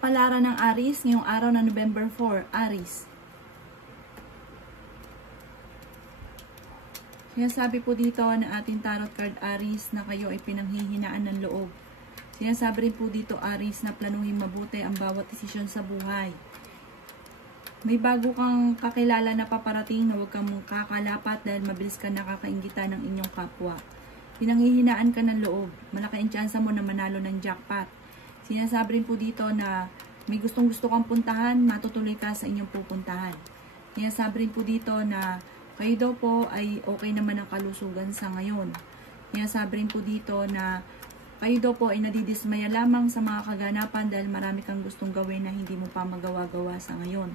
Kapalaran ng Aries ngayong araw na November 4, Aries. Sinasabi po dito na ating tarot card Aries na kayo ay pinanghihinaan ng loob. Sinasabi rin po dito Aries na planuhin mabuti ang bawat desisyon sa buhay. May bago kang kakilala na paparating na huwag kang kakalapat dahil mabilis ka nakakaingitan ng inyong kapwa. Pinanghihinaan ka ng loob. Malaki ang tsansa mo na manalo ng jackpot. Sinasabi rin po dito na may gustong-gusto kang puntahan, matutuloy ka sa inyong pupuntahan. Sinasabi rin po dito na kayo daw po ay okay naman ang kalusugan sa ngayon. Sinasabi rin po dito na kayo daw po ay nadidismaya lamang sa mga kaganapan dahil marami kang gustong gawin na hindi mo pa magawa-gawa sa ngayon.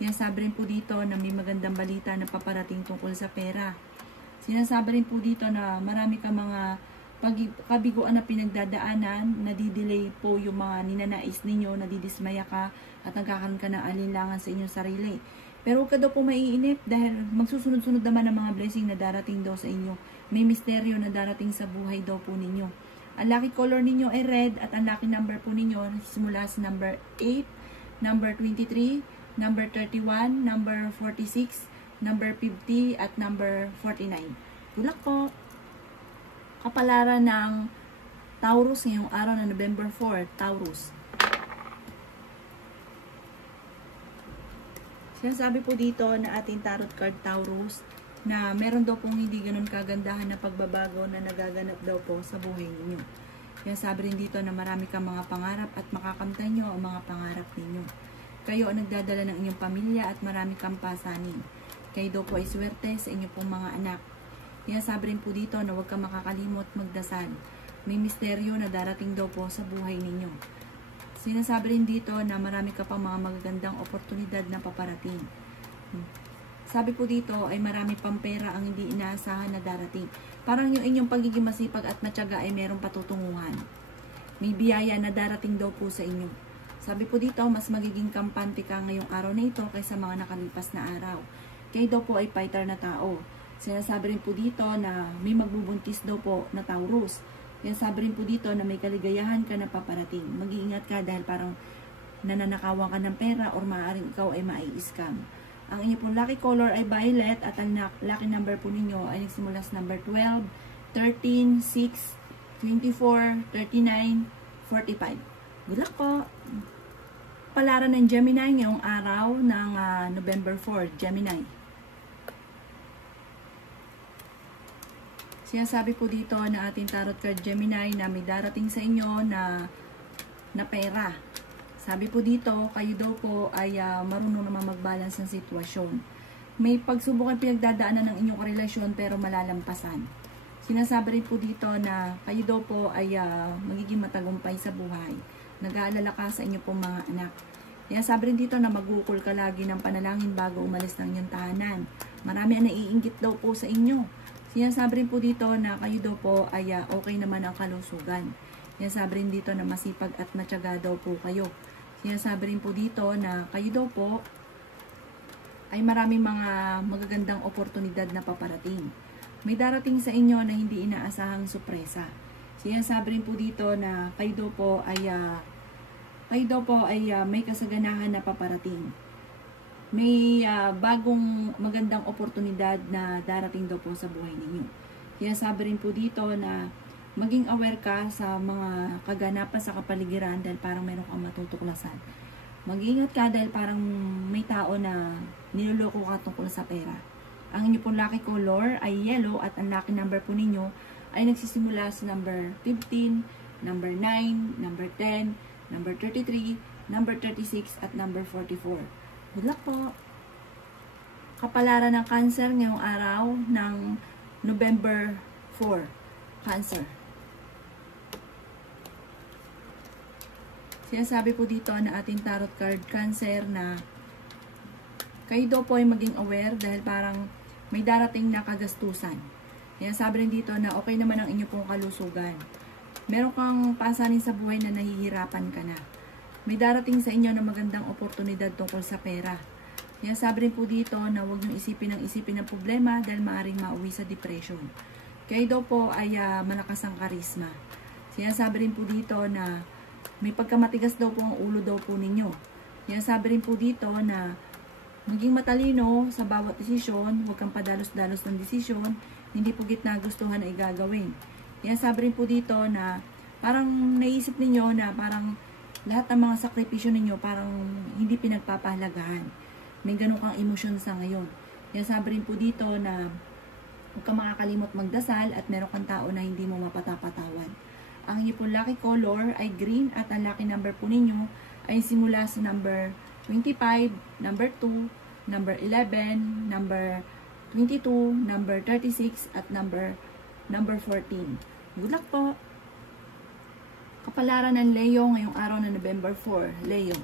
Sinasabi rin po dito na may magandang balita na paparating tungkol sa pera. Sinasabi rin po dito na marami kang mga kabiguan na pinagdadaanan, nadidelay po yung mga ninanais ninyo, nadidismaya ka at nagkakaroon ka ng alinlangan sa inyong sarili. Pero huwag ka daw po maiinip dahil magsusunod-sunod naman ang mga blessing na darating daw sa inyo. May misteryo na darating sa buhay daw po ninyo. Ang lucky color ninyo ay red at ang lucky number po ninyo nagsisimula sa number 8, number 23, number 31, number 46, number 50 at number 49. Good luck po! Kapalaran ng Taurus ngayong araw na November 4, Taurus. Sinasabi po dito na ating tarot card Taurus na meron daw pong hindi ganun kagandahan na pagbabago na nagaganap daw po sa buhay ninyo. Sinasabi rin dito na marami kang mga pangarap at makakamtan nyo ang mga pangarap ninyo. Kayo ang nagdadala ng inyong pamilya at marami kang pasanin. Kayo daw po ay swerte sa inyong pong mga anak. Sinasabi rin po dito na huwag kang makakalimot magdasal. May misteryo na darating daw po sa buhay ninyo. Sinasabi rin dito na marami ka pang mga magagandang oportunidad na paparating. Sabi po dito ay marami pang pera ang hindi inaasahan na darating. Parang yung inyong pagiging masipag at matyaga ay merong patutunguhan. May biyaya na darating daw po sa inyo. Sabi po dito mas magiging kampante ka ngayong araw na ito kaysa mga nakalipas na araw. Kayo daw po ay fighter na tao. Sinasabi rin po dito na may magbubuntis daw po na Taurus. Sinasabi rin po dito na may kaligayahan ka na paparating. Mag-iingat ka dahil parang nananakawan ka ng pera or maaaring ikaw ay mai-scam. Ang inyo pong lucky color ay violet at ang lucky number po ninyo ay nagsimula sa number 12, 13, 6, 24, 39, 45. Good luck po! Palaran ng Gemini ngayong araw ng November 4, Gemini. Sinasabi po dito na ating tarot card Gemini na may darating sa inyo na pera. Sabi po dito, kayo daw po ay marunong naman mag-balance ng sitwasyon. May pagsubok ang pinagdadaanan ng inyong relasyon pero malalampasan. Sinasabi rin po dito na kayo daw po ay magiging matagumpay sa buhay. Nag-aalala ka sa inyong pong mga anak. Sinasabi rin dito na magukol ka lagi ng panalangin bago umalis ng inyong tahanan. Marami ang naiinggit daw po sa inyo. Sinasabi rin po dito na kayo daw po ay okay naman ang kalusugan. Sinasabi rin dito na masipag at matyaga daw po kayo. Sinasabi rin po dito na kayo daw po ay maraming mga magagandang oportunidad na paparating. May darating sa inyo na hindi inaasahang sorpresa. Sinasabi rin po dito na kayo daw po ay may kasaganahan na paparating. May bagong magandang oportunidad na darating daw po sa buhay ninyo. Kaya sabi rin po dito na maging aware ka sa mga kaganapan sa kapaligiran dahil parang meron kang matutuklasan. Mag-ingat ka dahil parang may tao na niloloko ka tungkol sa pera. Ang inyo pong lucky color ay yellow at ang lucky number po ninyo ay nagsisimula sa number 15, number 9, number 10, number 33, number 36 at number 44. Good luck po! Kapalaran ng Cancer ngayong araw ng November 4. Cancer. Sinasabi po dito na ating tarot card Cancer na kayo daw po ay maging aware dahil parang may darating na kagastusan. Sinasabi rin dito na okay naman ang inyong pong kalusugan. Meron kang pasanin sa buhay na nahihirapan ka na. May darating sa inyo na magandang oportunidad tungkol sa pera. Sinasabi rin po dito na huwag niyong isipin ng problema dahil maaaring mauwi sa depression. Kayo daw po ay malakas ang karisma. Sinasabi rin po dito na May pagkamatigas daw po ang ulo daw po ninyo. Kaya sabi rin po dito na maging matalino sa bawat desisyon, huwag kang padalos-dalos ng desisyon, hindi po gitna gustuhan ay gagawin. Kaya sabi rin po dito na parang naisip ninyo na parang lahat ng mga sakripisyo ninyo parang hindi pinagpapahalagahan. May ganun kang emosyon sa ngayon. Kaya sabi rin po dito na huwag kang makakalimot magdasal at meron kang tao na hindi mo mapatapatawan. Ang inyo pong lucky color ay green at ang lucky number po ninyo ay simula sa number 25, number 2, number 11, number 22, number 36, at number 14. Good luck po! Kapalaran ng Leo ngayong araw na November 4. Leo.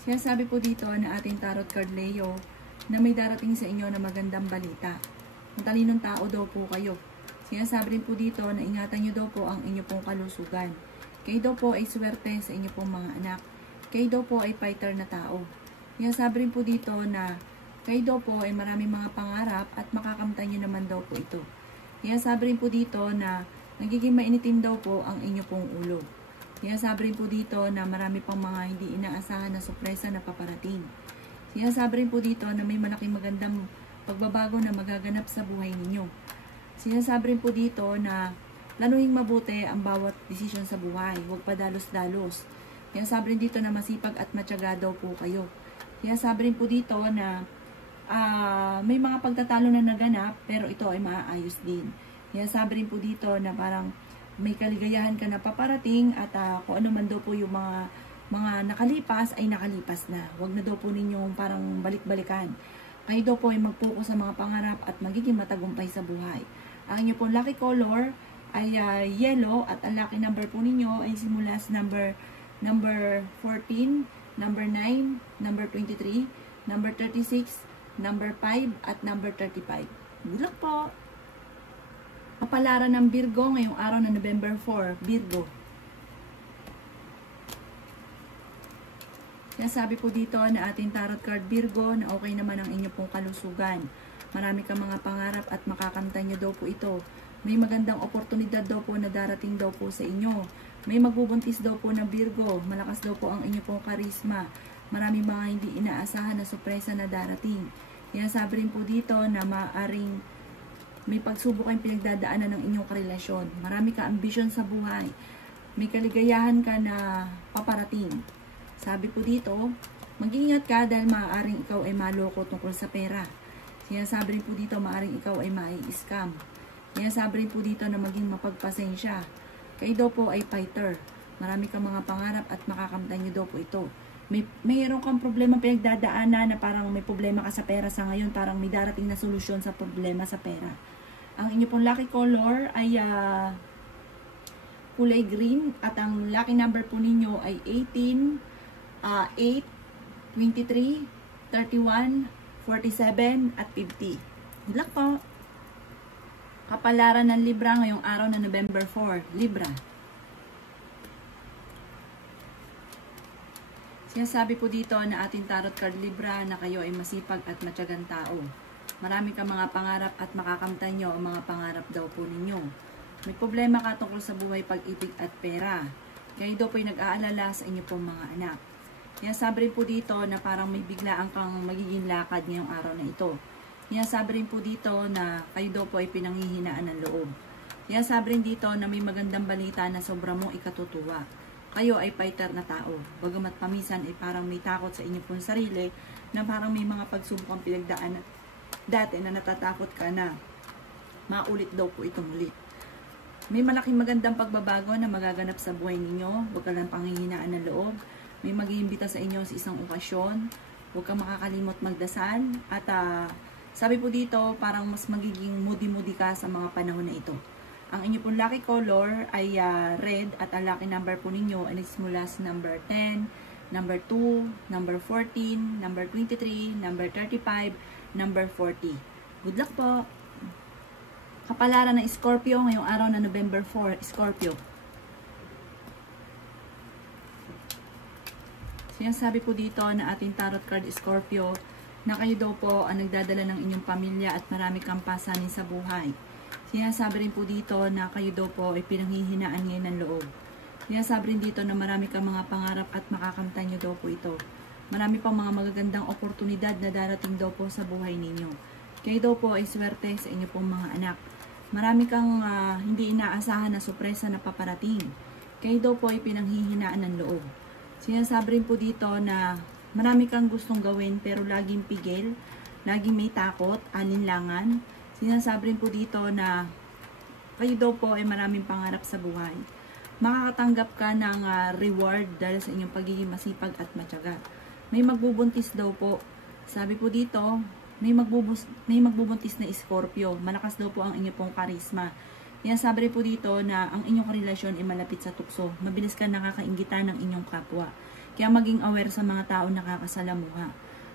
Sinasabi po dito na ating tarot card Leo na may darating sa inyo na magandang balita. Matalinong tao daw po kayo. Sinasabi rin po dito na ingatan nyo daw po ang inyo pong kalusugan. Kayo daw po ay swerte sa inyo pong mga anak. Kayo daw po ay fighter na tao. Sinasabi rin po dito na kayo daw po ay maraming mga pangarap at makakamtan nyo naman daw po ito. Sinasabi rin po dito na nagiging mainitin daw po ang inyo pong ulo. Sinasabi rin po dito na marami pang mga hindi inaasahan na sorpresa na paparating. Sinasabi rin po dito na may malaking magandang pagbabago na magaganap sa buhay ninyo. Sinasabi rin po dito na planuhin mabuti ang bawat desisyon sa buhay. Huwag padalos-dalos. Sinasabi rin dito na masipag at matyaga daw po kayo. Sinasabi rin po dito na may mga pagtatalo na naganap pero ito ay maaayos din. Sinasabi rin po dito na parang may kaligayahan ka na paparating at kung ano man daw po yung mga nakalipas ay nakalipas na. Huwag na daw po ninyong parang balik-balikan. Kayo daw po ay mag-focus sa mga pangarap at magiging matagumpay sa buhay. Ang inyo pong lucky color ay yellow at ang lucky number po ninyo ay simula sa number 14, number 9, number 23, number 36, number 5 at number 35. Good luck po! Kapalaran ng Virgo ngayong araw na November 4. Virgo. Sabi po dito na ating tarot card Virgo na okay naman ang inyo pong kalusugan. Marami kang mga pangarap at makakamtan nyo daw po ito. May magandang oportunidad daw po na darating daw po sa inyo. May magbubuntis daw po ng Virgo. Malakas daw po ang inyo pong karisma. Maraming mga hindi inaasahan na sorpresa na darating. Sabi rin po dito na maaring may pagsubok kayong pinagdadaanan ng inyong karelasyon. Marami ka ambisyon sa buhay. May kaligayahan ka na paparating. Sabi po dito, mag-iingat ka dahil maaaring ikaw ay maloko tungkol sa pera. Sinasabi rin po dito, maaaring ikaw ay mai-scam. Sinasabi rin po dito na maging mapagpasensya. Kayo daw po ay fighter. Marami kang mga pangarap at makakamtan nyo daw po ito. Mayroon kang problema pinagdadaanan na parang may problema ka sa pera sa ngayon, parang may darating na solusyon sa problema sa pera. Ang inyo pong lucky color ay kulay green at ang lucky number po ninyo ay 18, 8, 23, 31, 47, at 50. Good luck po! Kapalaran ng Libra ngayong araw na November 4. Libra. Sinasabi po dito na ating tarot card Libra na kayo ay masipag at matyagang tao. Marami kang mga pangarap at makakamtan nyo ang mga pangarap daw po ninyo. May problema ka tungkol sa buhay, pag-ibig at pera. Kayo daw po ay nag-aalala sa inyo pong mga anak. Sabi rin po dito na parang may biglaan kang magiging lakad ngayong araw na ito. Sabi rin po dito na kayo daw po ay pinanghihinaan ng loob. Sabi rin dito na may magandang balita na sobra mong ikatutuwa. Kayo ay fighter na tao. Bagamat paminsan ay parang may takot sa inyo pong sarili na parang may mga pagsubok ang pinagdaanan dati na natatakot ka na maulit daw po itong ulit. May malaking magandang pagbabago na magaganap sa buhay ninyo. Huwag ka lang panghihinaan ng loob. May mag-iimbita sa inyo sa isang okasyon. Huwag kang makakalimot magdasal. At sabi po dito, parang mas magiging moody-moody ka sa mga panahon na ito. Ang inyo pong lucky color ay red at ang lucky number po ninyo ay nagsimula sa number 10, number 2, number 14, number 23, number 35, number 40. Good luck po! Kapalaran ng Scorpio ngayong araw na November 4. Scorpio. Sinasabi po dito na ating tarot card Scorpio na kayo daw po ang nagdadala ng inyong pamilya at marami kang pasanin sa buhay. Sinasabi rin po dito na kayo daw po ay pinanghihinaan ngayon ng loob. Sinasabi rin dito na marami kang mga pangarap at makakamtan nyo daw po ito. Marami pang mga magagandang oportunidad na darating daw po sa buhay ninyo. Kayo daw po ay swerte sa inyo pong mga anak. Marami kang hindi inaasahan na sorpresa na paparating. Kayo daw po ay pinanghihinaan ng loob. Sinasabi rin po dito na marami kang gustong gawin pero laging pigil, laging may takot, alinlangan. Sinasabi rin po dito na kayo daw po ay maraming pangarap sa buhay. Makakatanggap ka ng reward dahil sa inyong pagiging masipag at matyaga. May magbubuntis daw po. Sabi po dito, may magbubuntis na Scorpio. Malakas daw po ang inyong pong karisma. Sinasabi rin po dito na ang inyong relasyon ay malapit sa tukso. Mabilis ka nakakainggitan ng inyong kapwa. Kaya maging aware sa mga tao nakakasalamuha.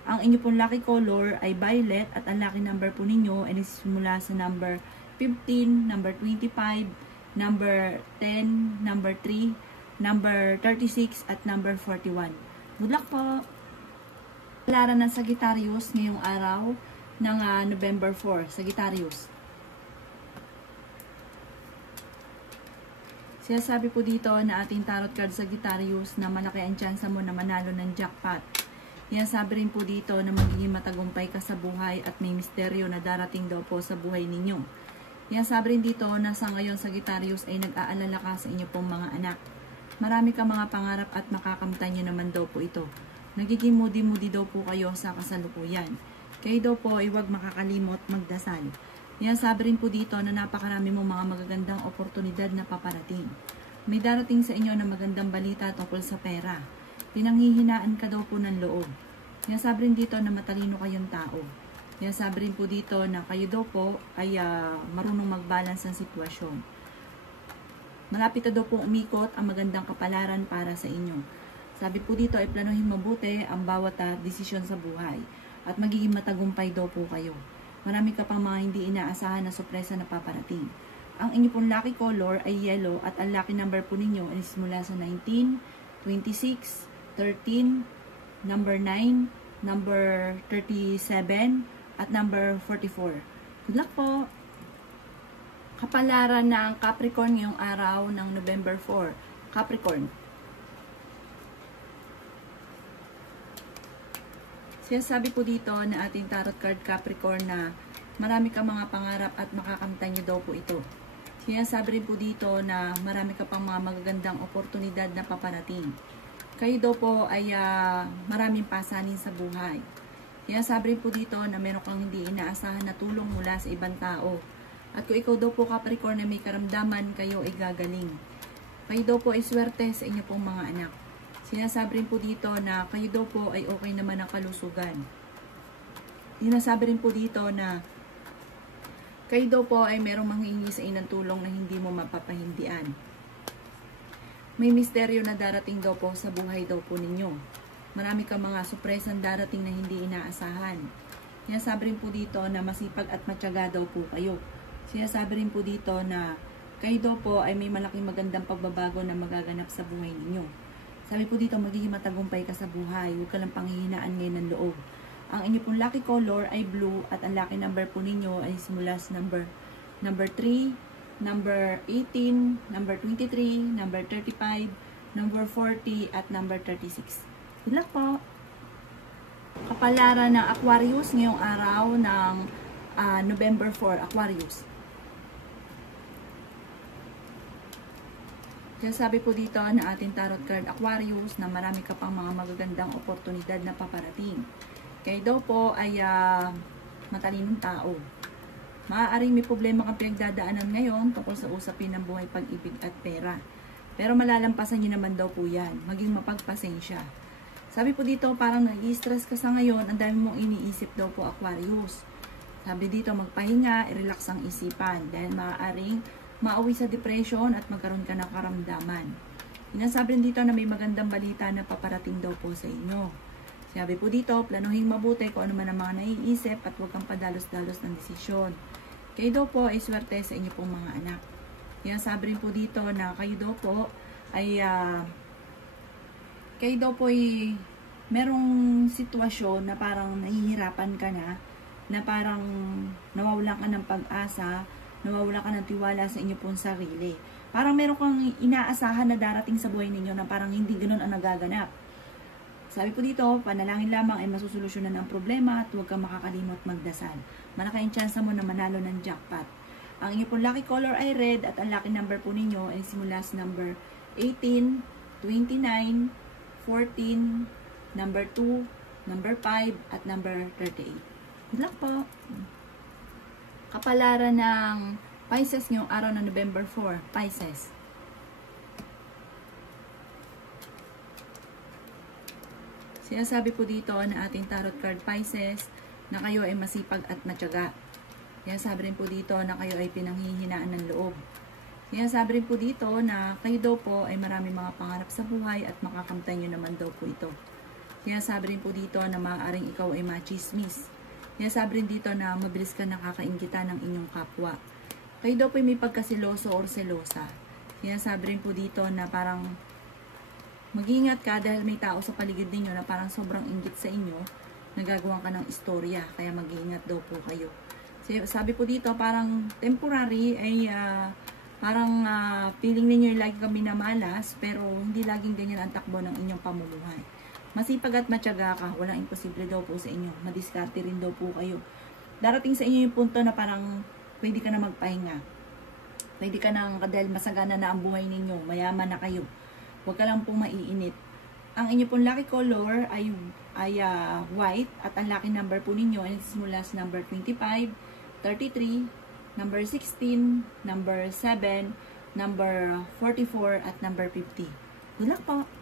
Ang inyong pong lucky color ay violet at ang lucky number po ninyo ay nagsisimula sa number 15, number 25, number 10, number 3, number 36 at number 41. Good luck po! Palaran ng Sagittarius ngayong araw ng November 4, Sagittarius. Sinasabi po dito na ating tarot card Sagittarius na malaki ang tsansa mo na manalo ng jackpot. Sinasabi rin po dito na magiging matagumpay ka sa buhay at may misteryo na darating daw po sa buhay ninyo. Sinasabi rin dito na sa ngayon Sagittarius ay nag-aalala ka sa inyo pong mga anak. Marami ka mga pangarap at makakamtan nyo naman daw po ito. Nagiging moody-moody daw po kayo sa kasalukuyan. Kayo daw po ay huwag makakalimot magdasal. Sinasabi rin po dito na napakarami mong mga magagandang oportunidad na paparating. May darating sa inyo na magandang balita tungkol sa pera. Pinanghihinaan ka daw po ng loob. Sinasabi rin dito na matalino kayong tao. Sinasabi rin po dito na kayo daw po ay marunong mag-balance ng sitwasyon. Malapit na daw po umikot ang magandang kapalaran para sa inyo. Sabi po dito ay planuhin mabuti ang bawat desisyon sa buhay at magiging matagumpay daw po kayo. Marami ka pang mga hindi inaasahan na sorpresa na paparating. Ang inyong pong lucky color ay yellow at ang lucky number po ninyo ay simula sa 19, 26, 13, number 9, number 37, at number 44. Good luck po! Kapalaran ng Capricorn ngayong araw ng November 4. Capricorn. Sinasabi po dito na ating tarot card Capricorn na marami kang mga pangarap at makakamtan nyo daw po ito. Sinasabi rin po dito na marami ka pang mga magagandang oportunidad na paparating. Kayo daw po ay maraming pasanin sa buhay. Sinasabi rin po dito na meron kang hindi inaasahan na tulong mula sa ibang tao. At kung ikaw daw po Capricorn na may karamdaman, kayo ay gagaling. Kayo daw po ay swerte sa inyo pong mga anak. Sinasabi rin po dito na kayo daw po ay okay naman ang kalusugan. Sinasabi rin po dito na kayo daw po ay merong manghihingi sa inang tulong na hindi mo mapapahindian. May misteryo na darating daw po sa buhay daw po ninyo. Marami kang mga sorpresang darating na hindi inaasahan. Sinasabi rin po dito na masipag at matyaga daw po kayo. Sinasabi rin po dito na kayo daw po ay may malaking magandang pagbabago na magaganap sa buhay ninyo. Sabi po dito magiging matagumpay ka sa buhay. Huwag ka lang panghihinaan ngayon ng loob. Ang inyo pong lucky color ay blue at ang lucky number po ninyo ay simula sa number 3, number 18, number 23, number 35, number 40, at number 36. Good luck po! Kapalaran ng Aquarius ngayong araw ng November 4, Aquarius. Kaya sabi po dito na ating tarot card Aquarius na marami ka pang mga magagandang oportunidad na paparating. Kayo daw po ay matalinong tao. Maaaring may problema kang pinagdadaanan ngayon tungkol sa usapin ng buhay, pag-ibig at pera. Pero malalampasan nyo naman daw po yan. Maging mapagpasensya. Sabi po dito, parang nag-i-stress ka sa ngayon, ang dami mong iniisip daw po Aquarius. Sabi dito, magpahinga, i-relax ang isipan. Dahil maaaring mauwi sa depression at magkaroon ka ng karamdaman. Sinasabi rin dito na may magandang balita na paparating daw po sa inyo. Sabi po dito, planuhin mabuti kung ano man ang mga naiisip at huwag kang padalos-dalos ng desisyon. Kayo daw po ay swerte sa inyo pong mga anak. Sinasabi rin po dito na kayo daw po ay merong sitwasyon na parang nahihirapan ka na parang nawawalan ka ng pag-asa Nawawala ka ng tiwala sa inyo pong sarili. Parang meron kang inaasahan na darating sa buhay ninyo na parang hindi ganun ang nagaganap. Sabi po dito, panalangin lamang ay masusolusyonan ang problema at huwag kang makakalimot magdasal. Malaki ang tsansa mo na manalo ng jackpot. Ang inyo pong lucky color ay red at ang lucky number po ninyo ay simula sa number 18, 29, 14, number 2, number 5, at number 38. Good luck po! Kapalaran ng Pisces ngayong araw ng November 4, Pisces. Sinasabi po dito na ating tarot card Pisces na kayo ay masipag at matyaga. Sinasabi rin po dito na kayo ay pinanghihinaan ng loob. Sinasabi rin po dito na kayo daw po ay marami mga pangarap sa buhay at makakamtan nyo naman daw po ito. Sinasabi rin po dito na maaaring ikaw ay machismis. Sinasabi rin dito na mabilis ka nakakainggitan ng inyong kapwa. Kayo daw po ay may pagkasiloso or selosa. Sinasabi rin po dito na parang mag-iingat ka dahil may tao sa paligid ninyo na parang sobrang inggit sa inyo, nagagawa ka ng istorya, kaya mag-iingat daw po kayo. Sabi po dito, parang temporary ay feeling ninyo lagi kami minamalas, pero hindi laging ganyan ang takbo ng inyong pamumuhay. Masipag at matyaga ka, walang imposible daw po sa inyo. Madiskarte rin daw po kayo. Darating sa inyo yung punto na parang pwede ka na magpahinga. Pwede ka na, dahil masagana na ang buhay ninyo, mayaman na kayo. Huwag ka lang pong maiinit. Ang inyo pong lucky color ay white at ang lucky number po ninyo ay simula sa number 25, 33, number 16, number 7, number 44, at number 50. Good luck po!